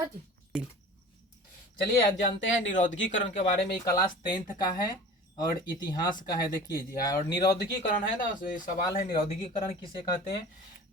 हाँ जी। चलिए आज जानते हैं निरौद्गीकरण के बारे में। क्लास 10th का है और इतिहास का है। देखिए जी, और निरौद्गीकरण है ना, सवाल है निरौद्गीकरण किसे कहते हैं,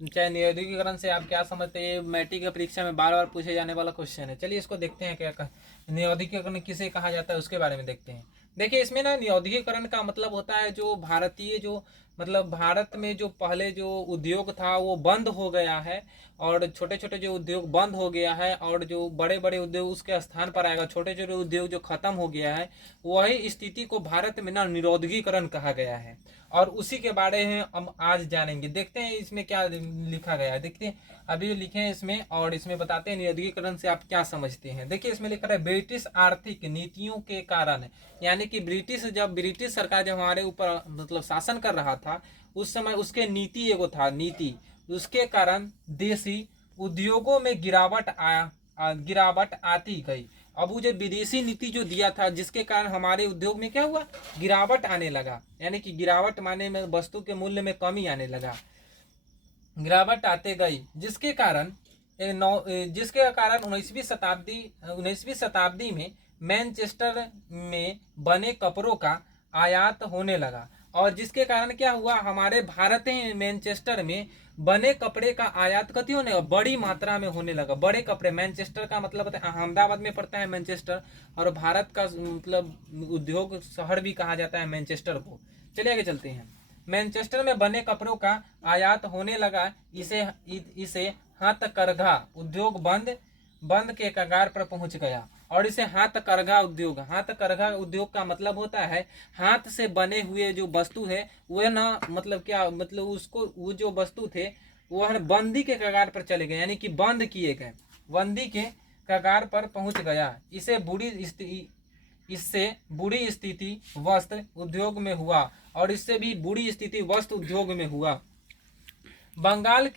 चाहे निरौद्गीकरण से आप क्या समझते हैं। मैट्रिक की परीक्षा में बार बार पूछे जाने वाला क्वेश्चन है। चलिए इसको देखते हैं क्या निरौद्गीकरण किसे कहा जाता है, उसके बारे में देखते हैं। देखिए इसमें ना निरौद्गीकरण का मतलब होता है जो भारतीय जो मतलब भारत में जो पहले जो उद्योग था वो बंद हो गया है, और छोटे छोटे जो उद्योग बंद हो गया है, और जो बड़े बड़े उद्योग उसके स्थान पर आएगा। छोटे छोटे उद्योग जो खत्म हो गया है, वही स्थिति को भारत में ना निरौद्गीकरण कहा गया है, और उसी के बारे में हम आज जानेंगे। देखते हैं इसमें क्या लिखा गया है। देखते हैं अभी लिखे हैं इसमें, और इसमें बताते हैं निरौद्गीकरण से आप क्या समझते हैं। देखिए इसमें लिखा है ब्रिटिश आर्थिक नीतियों के कारण, यानी कि ब्रिटिश सरकार जब हमारे ऊपर मतलब शासन कर रहा था, उस समय उसके नीति एगो था नीति, उसके कारण देशी उद्योगों में गिरावट आती गई। अब वो जो विदेशी नीति जो दिया था, जिसके कारण हमारे उद्योग में क्या हुआ, गिरावट आने लगा। यानी कि गिरावट माने में वस्तु के मूल्य में कमी आने लगा, गिरावट आते गई, जिसके कारण 19वीं शताब्दी में मैनचेस्टर में बने कपड़ों का आयात होने लगा। और जिसके कारण क्या हुआ, हमारे भारत मैनचेस्टर में बने कपड़े का आयात कति होने लगा, बड़ी मात्रा में होने लगा। बड़े कपड़े, मैनचेस्टर का मतलब होता है अहमदाबाद में पड़ता है मैनचेस्टर, और भारत का मतलब उद्योग शहर भी कहा जाता है मैनचेस्टर को। चलिए आगे चलते हैं। मैनचेस्टर में बने कपड़ों का आयात होने लगा, इसे हाथकरघा उद्योग बंद के कगार पर पहुंच गया। और इसे हाथकरघा उद्योग का मतलब होता है हाथ से बने हुए जो वस्तु है वह ना, मतलब क्या मतलब उसको, वो जो वस्तु थे वह बंदी के कगार पर चले गए, यानी कि बंद किए गए, बंदी के कगार पर पहुंच गया। इससे बुरी स्थिति वस्त्र उद्योग में हुआ, और इससे भी बुरी स्थिति वस्त्र उद्योग में हुआ। बंगाल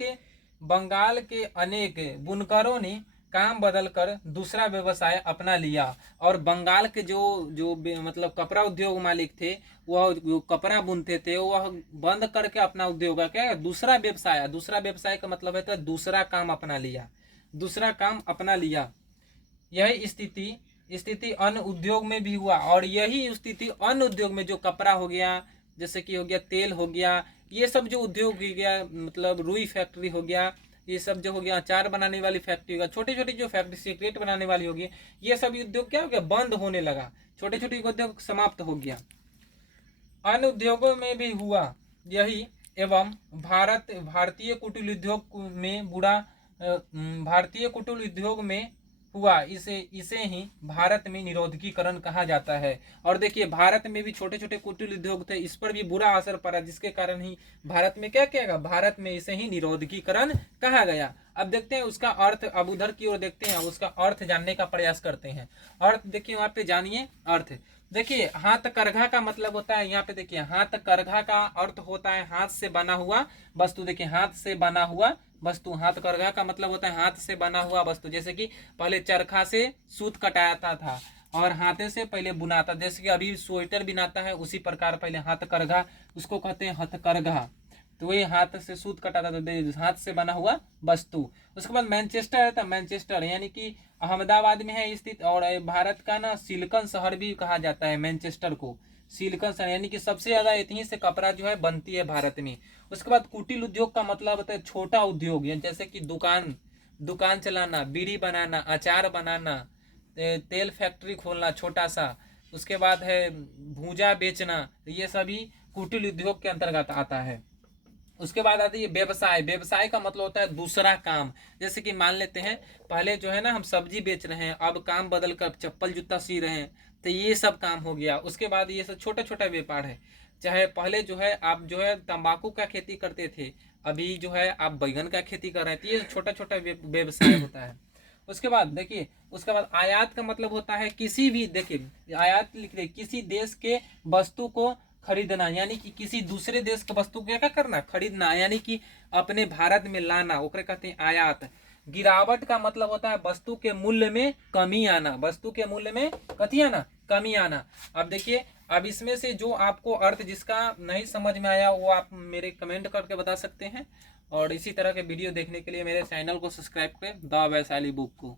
के अनेक बुनकरों ने काम बदलकर दूसरा व्यवसाय अपना लिया। और बंगाल के जो मतलब कपड़ा उद्योग मालिक थे, वह कपड़ा बुनते थे, वह बंद करके अपना उद्योग क्या दूसरा व्यवसाय का मतलब है तो दूसरा काम अपना लिया। यही स्थिति अन्य उद्योग में भी हुआ, और यही स्थिति अन्य उद्योग में जो कपड़ा हो गया, जैसे कि हो गया तेल हो गया, ये सब जो उद्योग हो गया, मतलब रुई फैक्ट्री हो गया, ये सब जो हो गया अचार बनाने वाली फैक्ट्री होगा, छोटी छोटी जो फैक्ट्री सिगरेट बनाने वाली होगी, ये सब उद्योग क्या हो गया, बंद होने लगा, छोटे छोटे उद्योग समाप्त हो गया। अन्य उद्योगों में भी हुआ यही, एवं भारतीय कुटीर उद्योग में हुआ। इसे ही भारत में निरौद्गीकरण कहा जाता है। और देखिए भारत में भी छोटे छोटे कुटीर उद्योग थे, इस पर भी बुरा असर पड़ा, जिसके कारण ही भारत में क्या किया गया, भारत में इसे ही निरौद्गीकरण कहा गया। अब देखते हैं उसका अर्थ, अब उधर की ओर देखते हैं, उसका अर्थ जानने का प्रयास करते हैं। अर्थ देखिए वहां पे जानिए अर्थ। देखिए हाथकरघा का मतलब होता है, यहाँ पे देखिए हाथकरघा का अर्थ होता है हाथ से बना हुआ वस्तु। देखिए हाथ से बना हुआ वस्तु, हाथकरघा का मतलब होता है हाथ से बना हुआ वस्तु। जैसे कि पहले चरखा से सूत कटाता था और हाथे से पहले बुनाता, जैसे कि अभी स्वेटर बनाता है, उसी प्रकार पहले हाथकरघा उसको कहते हैं हथकरघा। तो वही हाथ से सूत कटाता था, हाथ से बना हुआ वस्तु। उसके बाद मैनचेस्टर है, तो मैनचेस्टर यानी कि अहमदाबाद में है स्थित, और भारत का ना सिलिकॉन शहर भी कहा जाता है मैनचेस्टर को, सिलिकॉन शहर, यानी कि सबसे ज्यादा इतनी से कपड़ा जो है बनती है भारत में। उसके बाद कुटीर उद्योग का मतलब होता है छोटा उद्योग, जैसे कि दुकान चलाना, बीड़ी बनाना, अचार बनाना, तेल फैक्ट्री खोलना छोटा सा। उसके बाद है भूजा बेचना, ये सभी कुटीर उद्योग के अंतर्गत आता है। उसके बाद आती है व्यवसाय का मतलब होता है दूसरा काम। जैसे कि मान लेते हैं पहले जो है ना हम सब्जी बेच रहे हैं, अब काम बदल कर चप्पल जूता सी रहे हैं, तो ये सब काम हो गया। उसके बाद ये सब छोटा छोटा व्यापार है। चाहे पहले जो है आप जो है तंबाकू का खेती करते थे, अभी जो है आप बैगन का खेती कर रहे हैं, तो ये छोटा छोटा व्यवसाय होता है। उसके बाद देखिए, उसके बाद आयात का मतलब होता है किसी भी, देखिए आयात लिख रहे किसी देश के वस्तु को खरीदना, यानी कि किसी दूसरे देश के वस्तु को क्या करना, खरीदना, यानी कि अपने भारत में लाना, ओकरे कहते हैं आयात। गिरावट का मतलब होता है वस्तु के मूल्य में कमी आना, वस्तु के मूल्य में कथी आना, कमी आना। अब देखिए, अब इसमें से जो आपको अर्थ जिसका नहीं समझ में आया वो आप मेरे कमेंट करके बता सकते हैं, और इसी तरह के वीडियो देखने के लिए मेरे चैनल को सब्सक्राइब करें, द वैशाली बुक को।